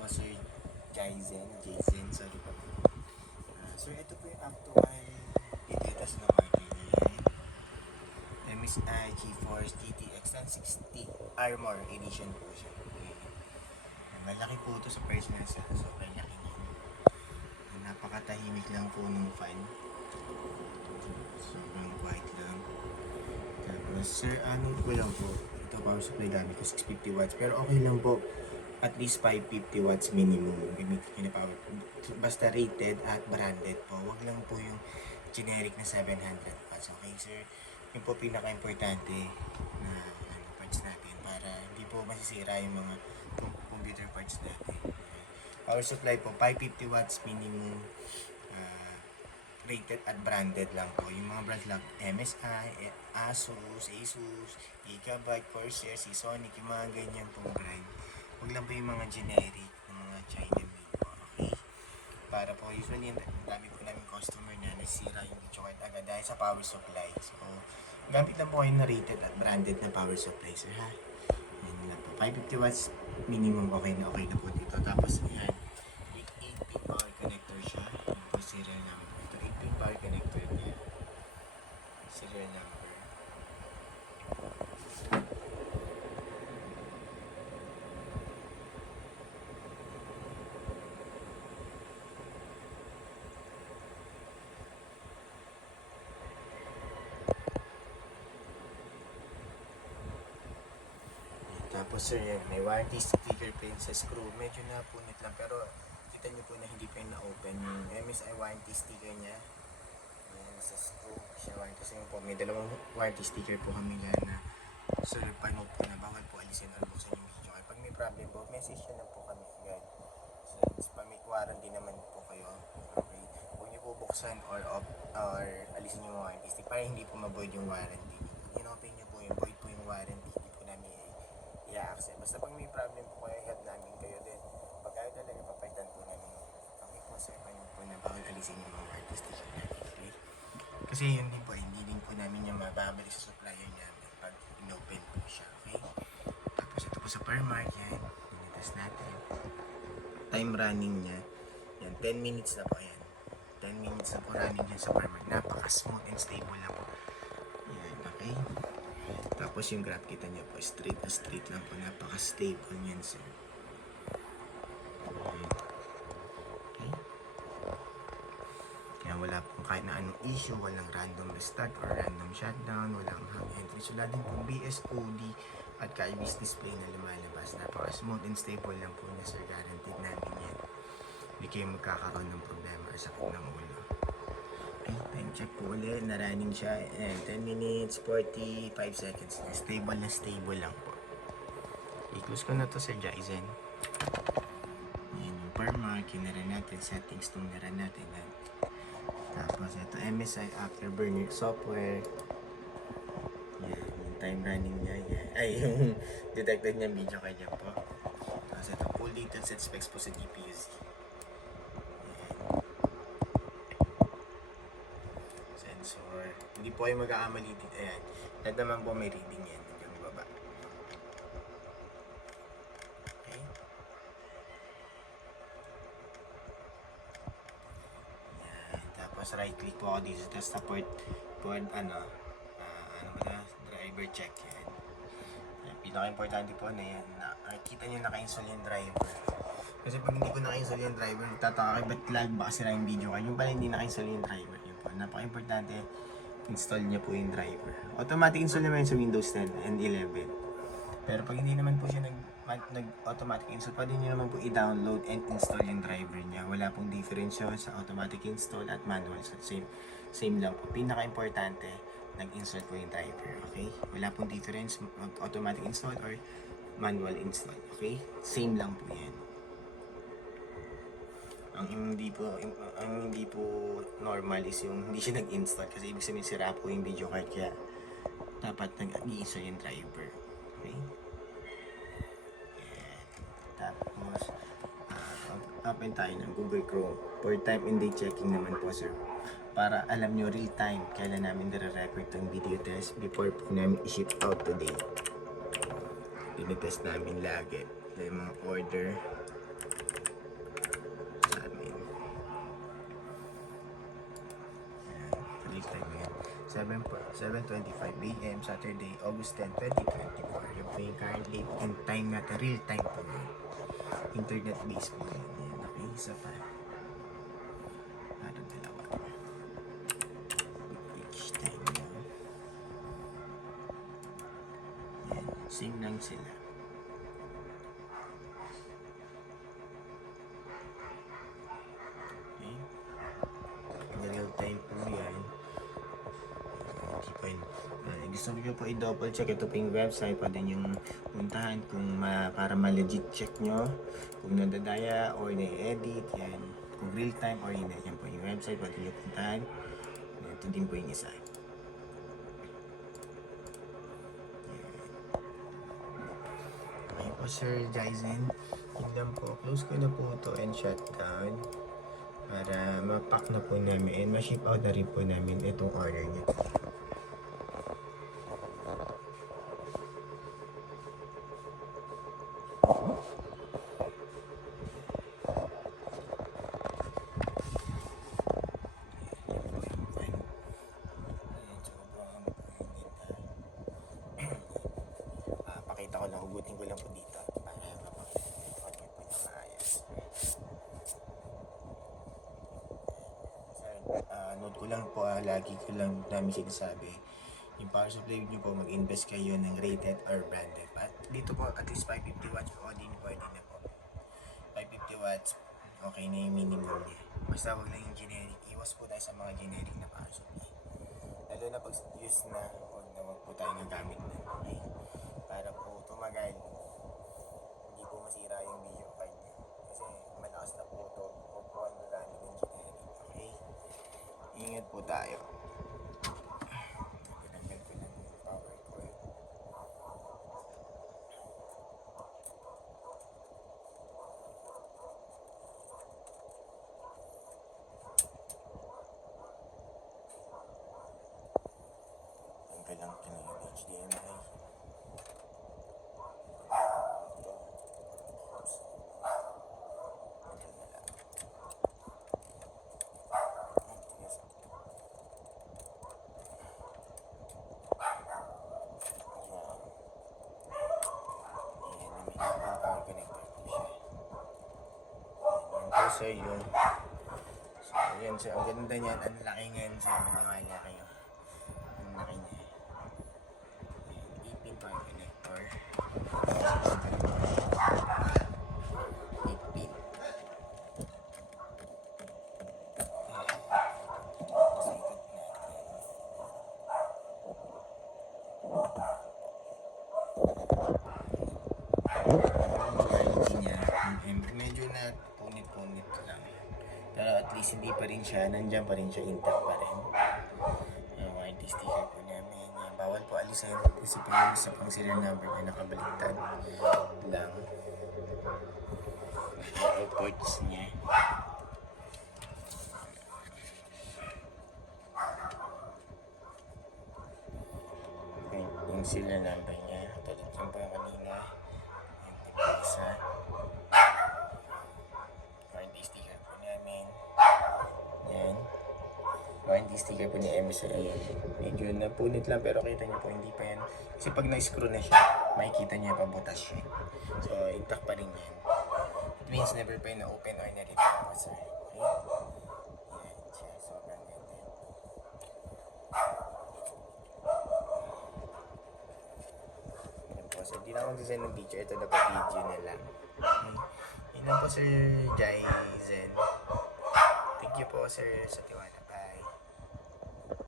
po, Sir Jaizen, sorry po. Sir, ito po yung actual ititas na marker niya. MSI GeForce GTX 1060 Armor Edition po siya. Okay. Malaki po ito sa personal set. Sobrang laki niya. Napakatahimik lang po ng fan. Sobrang quiet lang. Tapos, sir, ano ko lang po. Ito power supply gamit ko 650 watts. Pero okay lang po. At least 550 watts minimum gamitin nyo na power. Basta rated at branded po. Wag lang po yung generic na 700 watts. Okay, sir? Yun po pinaka-importante na parts natin para hindi po masisira yung mga computer parts natin. Okay. Power supply po, 550 watts minimum. Rated at branded lang po. Yung mga brands lang, MSI, Asus, Gigabyte, Corsair, Seasonic, yung mga ganyan pong brand. Huwag lang po yung mga generic na mga China made po, okay? Para po, usually, ang dami po namin customer na nasira yung video card agad dahil sa power supply. So, gamit lang po kayo na rated at branded na power supply, sir, ha? Yan na po. 550 watts minimum, okay na po dito. Tapos, yan, 8-pin power connector siya. Yan po, serial number. Ito, 8-pin power connector niya. Serial number. Tapos sir, yan, may warranty sticker pa sa screw. Medyo napunit lang pero kita nyo po na hindi pa yung na-open yung MSI warranty sticker niya. Yan, sa screw siya warranty. Kasi po, may dalawang warranty sticker po kami na sir, paano po na bawal po alisin or buksan yung video. Pag may problem po, message na lang po kami agad. Since pa may warranty naman po kayo, okay, huwag nyo po buksan or alisin yung warranty stick para hindi po ma-void yung warranty. Pag in-open nyo po yung void po yung warranty, i-accept. Basta pag may problem po kayo, help namin kayo din. Pag kayo talaga, papaitan po namin. Okay po, sir, paano po na bawal alisin yung mga artistic natin. Okay? Kasi yun din po, hindi din po namin yung mababalik sa supplier namin pag in-open po siya. Okay? Tapos ito po sa per mark, yan. Test natin. Time running niya. Yan, 10 minutes na po yan. 10 minutes na po running yan sa per mark. Napaka-smooth and stable na po. Yan, okay? Tapos yung graph kita niya po, straight lang po. Napaka-stable niyan, sir. Okay. Kaya wala pong kahit na anong issue, walang random restart or random shutdown, walang hang entry. So, wala din pong BSOD at ka-IBIS display na lumalabas. Napaka-smooth and stable lang po niya, sir. Guaranteed namin yan. Hindi kayo magkakaroon ng problema or sakit ng ulo. Time check po ulit, na-running siya, and 10 minutes, 45 seconds na. Stable lang po. I-close ko na to sa Jaizen. Ayan yung per mark, yun na rin natin, settings itong na rin natin. Tapos ito, MSI Afterburner software. Yan, yung time running niya, yan. Ay, yung detected niya video kanya po. Tapos ito, full detailed set specs po sa DPUC. Sensor. Hindi po kayo mag-aamali dito. Ayan. Lahat naman po may reading yan. Hanggang baba. Okay. Ayan. Tapos right click po ako dito. Tapos support po driver check. Yan. Ayan. Pinaka-importante po na yan. Kita nyo naka-install yung driver. Kasi pag hindi ko naka-install yung driver, nagtataka kayo ba't lag ba kasi yung video kayo. Yung pala hindi naka-install yung driver. Napaka-importante, install niya po yung driver. Automatic install naman sa Windows 10 and 11. Pero pag hindi naman po siya nag-automatic install, pwede niyo naman po i-download and install yung driver niya. Wala pong difference yun sa automatic install at manual. So, same lang po. Pinaka-importante, nag-install po yung driver. Okay? Wala pong difference mag-automatic install or manual install. Okay? Same lang po yan. Ang hindi po normal is yung hindi siya nag-install kasi ibig sabihin sira po yung video card kaya dapat nag-i-install yung driver. Okay? Tapos open tayo ng Google Chrome for time and date checking naman po, sir, para alam nyo real time kailan namin nare-record tong video test before po namin i-ship out today. Tinitest namin lagi yung mga order 7:25 a.m. Saturday, August 10, 2024. Yung po yung currently in time natin, real time po yun. Internet based po yun. Yan, okay, isa pa. Parang dalawa. Each time lang. Yan, same lang sila. Okay. Real time po yan. Gusto nyo po i-double check ito po yung website, pwede nyo puntahan kung para ma-legit check nyo kung nadadaya or na-edit yan, kung real time or hindi. Yan po yung website, pwede nyo puntahan. Ito din po yung isa. Okay po Sir Jaizen, yun lang po, close ko na po ito and shut down para ma-pack na po namin and ma-ship out na rin po namin itong order nyo. Pakita ko lang, hugutin ko lang po dito para mapakita ko po na maayos. Note ko lang po, lagi ko lang namin sinasabi, yung power supply nyo po, mag-invest kayo ng rated or branded. At dito po, at least 550 watts po, din pwede na po. 550 watts, okay na yung minimum niya. Basta wag lang yung generic. Iwas po tayo sa mga generic na power supply. Lalo na pag use na, wag po tayo nagamit na. Okay? Para po tumagal, hindi po masira yung video card niya. Kasi malakas na po ito, huwag po ang nagamit ng generic. Okay? Ingat po tayo. Tinanggal ko lang yung power coil. Tanggal lang ko na yung HDMI. So yun. So yun. So ang ganda niyan. Ang laki ngayon. So maniwala kayo. Ang laki niya. 8-pin power connector. 8-pin. Medyo na punit-punit lang. Pero at least hindi pa rin siya, nandiyan pa rin siya, intact pa rin. Warranty sticker po namin. Bawal po alisin kasi po yung sa pang serial number niya nakabaliktad lang. All ports niya. Okay, yung serial number niya. Tulad yung po yung kanina. Yung isa. Warranty sticker po namin. Yan. Warranty sticker po ni MSI. Medyo napunit lang pero kita niyo po hindi pa yan. Kasi pag na-screw na siya, makikita niya pabutas siya. So, intact pa rin yan. It means never pa yun na-open or na-repair po sir. Okay? Yan siya. Sobrang ganda. Yan po. So, hindi na ako design ng picture. Ito na po video na lang. Okay? Yan lang po Sir Jaizen. Thank you po sir sa tiwala.